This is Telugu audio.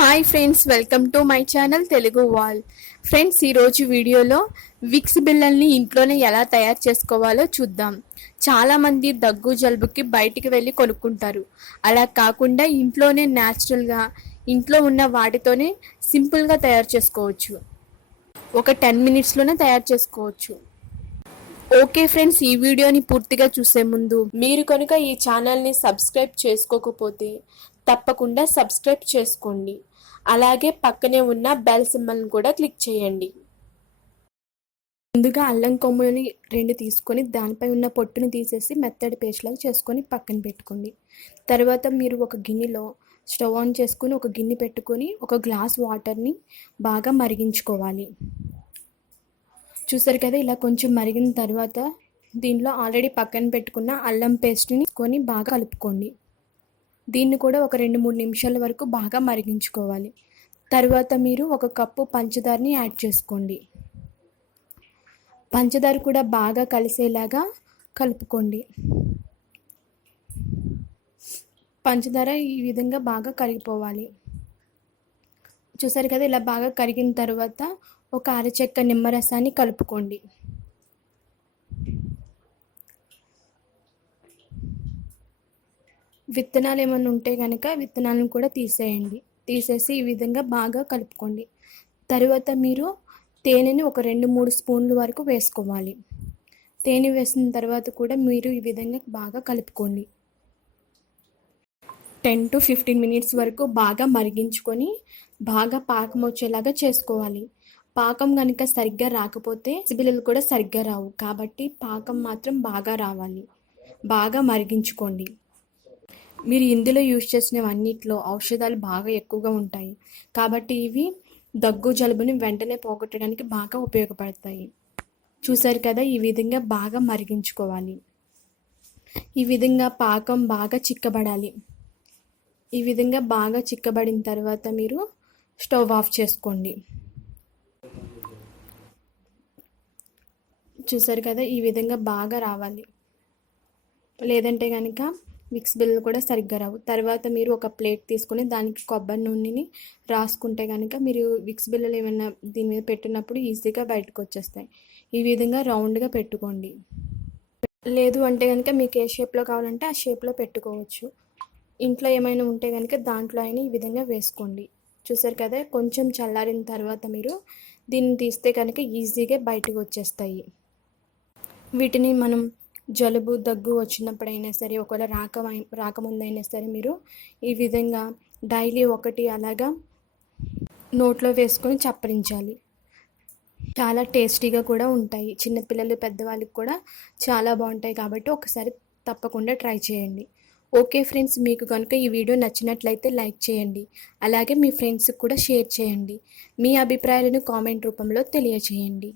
Hi friends, welcome to my channel Telugu wall. Friends, ఈరోజు వీడియోలో విక్స్ బిళ్ళల్ని ఇంట్లోనే ఎలా తయారు చేసుకోవాలో చూద్దాం. చాలామంది దగ్గు జలుబుకి బయటికి వెళ్ళి కొనుక్కుంటారు. అలా కాకుండా ఇంట్లోనే న్యాచురల్గా ఇంట్లో ఉన్న వాటితోనే సింపుల్గా తయారు చేసుకోవచ్చు. ఒక 10 మినిట్స్లోనే తయారు చేసుకోవచ్చు. ఓకే ఫ్రెండ్స్, ఈ వీడియోని పూర్తిగా చూసే ముందు మీరు కనుక ఈ ఛానల్ని సబ్స్క్రైబ్ చేసుకోకపోతే తప్పకుండా సబ్స్క్రైబ్ చేసుకోండి. అలాగే పక్కనే ఉన్న బెల్ సింబల్ని కూడా క్లిక్ చేయండి. ముందుగా అల్లం కొమ్ములని 2 తీసుకొని దానిపై ఉన్న పొట్టుని తీసేసి మెత్తడి పేస్ట్ లాగా చేసుకొని పక్కన పెట్టుకోండి. తర్వాత మీరు ఒక గిన్నెలో స్టవ్ ఆన్ చేసుకొని ఒక గిన్నె పెట్టుకొని ఒక గ్లాస్ వాటర్ని బాగా మరిగించుకోవాలి. చూసారు కదా, ఇలా కొంచెం మరిగిన తర్వాత దీనిలో ఆల్రెడీ పక్కన పెట్టుకున్న అల్లం పేస్ట్ని తీసుకొని బాగా కలుపుకోండి. దీన్ని కూడా ఒక 2-3 నిమిషాల వరకు బాగా మరిగించుకోవాలి. తర్వాత మీరు 1 కప్పు పంచదారని యాడ్ చేసుకోండి. పంచదార కూడా బాగా కలిసేలాగా కలుపుకోండి. పంచదార ఈ విధంగా బాగా కరిగిపోవాలి. చూసారు కదా, ఇలా బాగా కరిగిన తర్వాత ఒక అరచెక్క నిమ్మరసాన్ని కలుపుకోండి. విత్తనాలు ఏమైనా ఉంటే కనుక విత్తనాలను కూడా తీసేసి ఈ విధంగా బాగా కలుపుకోండి. తర్వాత మీరు తేనెని ఒక 2-3 స్పూన్ల వరకు వేసుకోవాలి. తేనె వేసిన తర్వాత కూడా మీరు ఈ విధంగా బాగా కలుపుకోండి. 10 to 15 మినిట్స్ వరకు బాగా మరిగించుకొని బాగా పాకం వచ్చేలాగా చేసుకోవాలి. పాకం కనుక సరిగ్గా రాకపోతే బిళ్ళలు కూడా సరిగ్గా రావు. కాబట్టి పాకం మాత్రం బాగా రావాలి. బాగా మరిగించుకోండి. మీరు ఇందులో యూజ్ చేసినవన్నిట్లో ఔషధాలు బాగా ఎక్కువగా ఉంటాయి. కాబట్టి ఇవి దగ్గు జలుబుని వెంటనే పోగొట్టడానికి బాగా ఉపయోగపడతాయి. చూసారు కదా, ఈ విధంగా బాగా మరిగించుకోవాలి. ఈ విధంగా పాకం బాగా చిక్కబడాలి. ఈ విధంగా బాగా చిక్కబడిన తర్వాత మీరు స్టవ్ ఆఫ్ చేసుకోండి. చూసారు కదా, ఈ విధంగా బాగా రావాలి. లేదంటే కనుక విక్స్ బిళ్ళలు కూడా సరిగ్గా రావు. తర్వాత మీరు ఒక ప్లేట్ తీసుకొని దానికి కొబ్బరి నూనెని రాసుకుంటే కనుక మీరు విక్స్ బిళ్ళలు ఏమైనా దీని మీద పెట్టినప్పుడు ఈజీగా బయటకు వచ్చేస్తాయి. ఈ విధంగా రౌండ్గా పెట్టుకోండి. లేదు అంటే కనుక మీకు ఏ షేప్లో కావాలంటే ఆ షేప్లో పెట్టుకోవచ్చు. ఇంట్లో ఏమైనా ఉంటే కనుక దాంట్లో అయినా ఈ విధంగా వేసుకోండి. చూసారు కదా, కొంచెం చల్లారిన తర్వాత మీరు దీన్ని తీస్తే కనుక ఈజీగా బయటకు వచ్చేస్తాయి. వీటిని మనం జలుబు దగ్గు వచ్చినప్పుడైనా సరే, ఒకవేళ రాకముందైనా సరే మీరు ఈ విధంగా డైలీ 1 అలాగా నోట్లో వేసుకొని చప్పరించాలి. చాలా టేస్టీగా కూడా ఉంటాయి. చిన్నపిల్లలు పెద్దవాళ్ళకి కూడా చాలా బాగుంటాయి. కాబట్టి ఒకసారి తప్పకుండా ట్రై చేయండి. ఓకే ఫ్రెండ్స్, మీకు కనుక ఈ వీడియో నచ్చినట్లయితే లైక్ చేయండి. అలాగే మీ ఫ్రెండ్స్కి కూడా షేర్ చేయండి. మీ అభిప్రాయాలను కామెంట్ రూపంలో తెలియచేయండి.